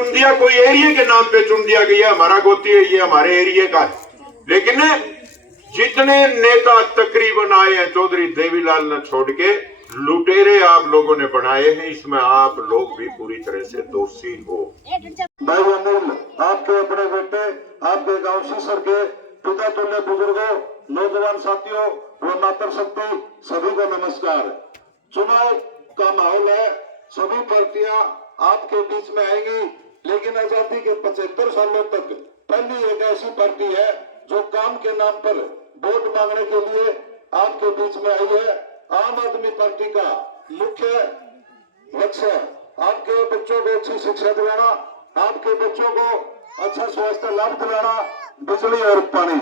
चुन दिया, कोई एरिया के नाम पे चुन दिया गया, हमारा गोती है, ये हमारे एरिया का है। लेकिन जितने नेता तकरीबन आए हैं चौधरी देवीलाल ने छोड़ के, लुटेरे आप लोगों ने बनाए हैं, इसमें आप लोग भी पूरी तरह से दोषी हो। भाई अनिल, आपके अपने बेटे, आपके गांव सीसर के पिता तुल्य बुजुर्गों, नौजवान साथियों व मातृशक्ति सभी को नमस्कार। चुनाव का माहौल है, सभी पार्टियां आपके बीच में आएंगी, लेकिन आजादी के 75 सालों तक पहली एक ऐसी पार्टी है जो काम के नाम पर वोट मांगने के लिए आपके बीच में आई है। आम आदमी पार्टी का मुख्य लक्ष्य आपके बच्चों को अच्छी शिक्षा दिलाना, आपके बच्चों को अच्छा स्वास्थ्य लाभ दिलाना, बिजली और पानी।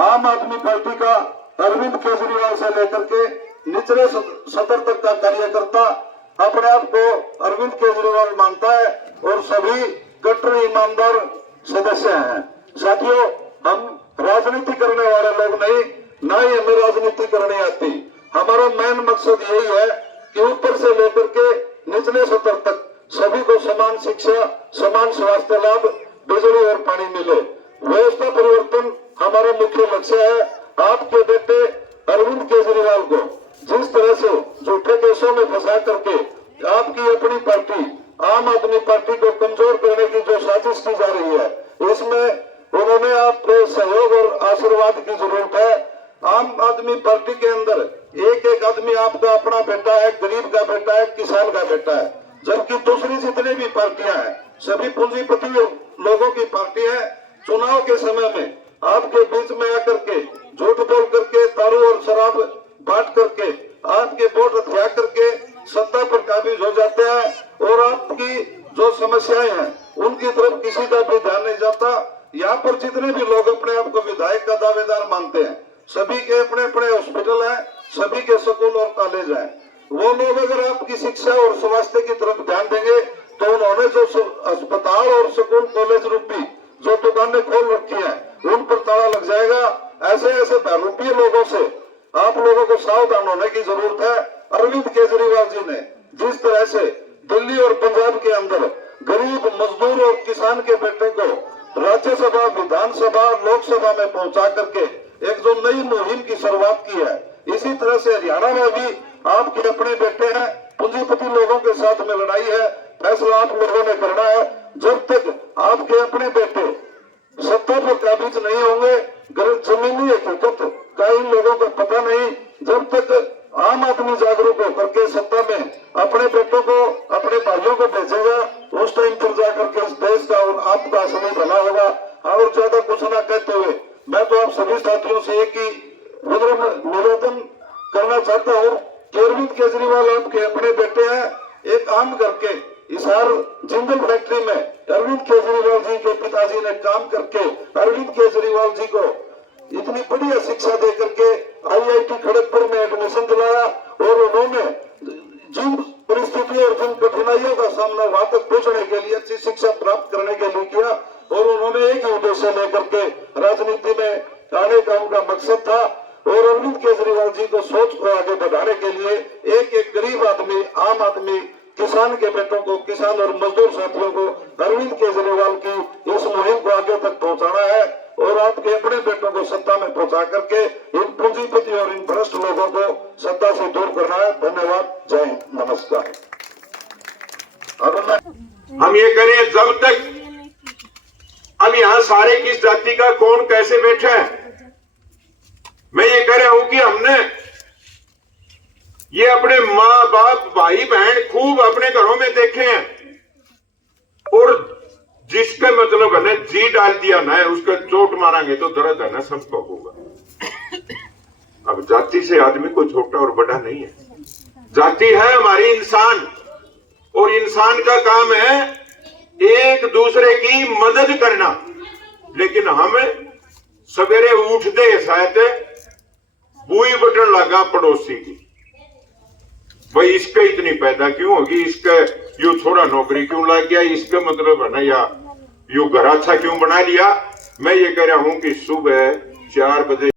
आम आदमी पार्टी का अरविंद केजरीवाल से लेकर के निचले सतर तक का कार्यकर्ता अपने आप को अरविंद केजरीवाल मानता है और सभी कट्टर ईमानदार सदस्य हैं। साथियों, हम राजनीति करने वाले लोग नहीं, ना ही हमें राजनीति करनी आती। हमारा मेन मकसद यही है कि ऊपर से लेकर के निचले स्तर तक सभी को समान शिक्षा, समान स्वास्थ्य लाभ, बिजली और पानी मिले। व्यवस्था परिवर्तन हमारा मुख्य लक्ष्य है। आपके बेटे अरविंद केजरीवाल को जिस तरह से झूठे केसों में फंसा करके आपकी अपनी पार्टी आम आदमी पार्टी को कमजोर करने की जो साजिश की जा रही है, इसमें उन्होंने आपके सहयोग और आशीर्वाद की जरूरत है। आम आदमी पार्टी के अंदर एक एक आदमी आपका अपना बेटा है, गरीब का बेटा है, किसान का बेटा है, जबकि दूसरी जितनी भी पार्टियां हैं सभी पूंजीपति लोगों की पार्टी है। चुनाव के समय में आपके बीच में आकर के झूठ बोल करके, दारू और शराब बांट करके, आपके वोट हथिया करके सत्ता पर काबिज हो जाते हैं और आपकी जो समस्याएं हैं उनकी तरफ किसी का भी ध्यान नहीं जाता। यहाँ पर जितने भी लोग अपने आप को विधायक का दावेदार मानते हैं, सभी के अपने अपने हॉस्पिटल है, सभी के स्कूल और कॉलेज है। वो लोग अगर आपकी शिक्षा और स्वास्थ्य की तरफ ध्यान देंगे तो उन्होंने जो अस्पताल और स्कूल कॉलेज रूपी जो दुकानें खोल रखी है उन पर ताला लग जाएगा। ऐसे ऐसे बहरूपी लोगों से आप लोगों को सावधान होने की जरूरत है। अरविंद केजरीवाल जी ने जिस तरह से दिल्ली और पंजाब के अंदर गरीब मजदूर और किसान के बेटे को राज्यसभा, विधानसभा, लोकसभा में पहुंचा करके एक जो नई मुहिम की शुरुआत की है, इसी तरह से हरियाणा में भी आपके अपने बेटे हैं, पूंजीपति लोगों के साथ में लड़ाई है। फैसला आप लोगों ने करना है। जब तक आपके अपने बेटे सत्ता पर काबिज नहीं होंगे, जमीनी हकीकत का इन लोगों को पता नहीं, जब तक आम आदमी जागरूक होकर के सत्ता में अपने बेटों को, अपने भाइयों को भेजेगा, उस टाइम पर जाकर के इस देश का और आपका असली भला होगा। और ज्यादा कुछ न कहते हुए मैं तो आप सभी साथियों से एक ही निवेदन करना चाहता हूँ कि अरविंद केजरीवाल आपके अपने बेटे हैं। एक आम करके हिसार जिंदल फैक्ट्री में अरविंद केजरीवाल जी के पिताजी ने काम करके अरविंद केजरीवाल जी को इतनी बढ़िया शिक्षा दे करके IIT खड़गपुर में एडमिशन दिलाया और उन्होंने जिन परिस्थितियों और जिन कठिनाइयों का सामना वहां तक पहुंचने के लिए, अच्छी शिक्षा प्राप्त करने के लिए किया और उन्होंने एक ही उद्देश्य लेकर के राजनीति में आने का उनका मकसद था। और अरविंद केजरीवाल जी को सोच को आगे बढ़ाने के लिए एक एक गरीब आदमी, आम आदमी, किसान के बेटों को, किसान और मजदूर साथियों को अरविंद केजरीवाल की इस मुहिम को आगे तक पहुंचाना है और आपके अपने बेटों को सत्ता में पहुंचा करके इन पूंजीपति और इन भ्रष्ट लोगों को सत्ता से दूर करना है। धन्यवाद, जय हिंद, नमस्कार। हम ये करें जब तक, अब यहाँ सारे किस जाति का कौन कैसे बैठा है, मैं ये कह रहा हूं कि हमने ये अपने माँ बाप, भाई बहन खूब अपने घरों में देखे हैं और जिसका मतलब है ना जी डाल दिया ना, उसका चोट मारेंगे तो दर्द है ना सबको होगा। अब जाति से आदमी को छोटा और बड़ा नहीं है, जाति है हमारी इंसान और इंसान का काम है एक दूसरे की मदद करना। लेकिन हम सवेरे उठते शायद बुई बटन लगा पड़ोसी की, भाई इसका इतनी पैदा क्यों होगी, इसका यू थोड़ा नौकरी क्यों लग गया, इसका मतलब है ना, या यू घर अच्छा क्यों बना लिया। मैं ये कह रहा हूं कि सुबह 4 बजे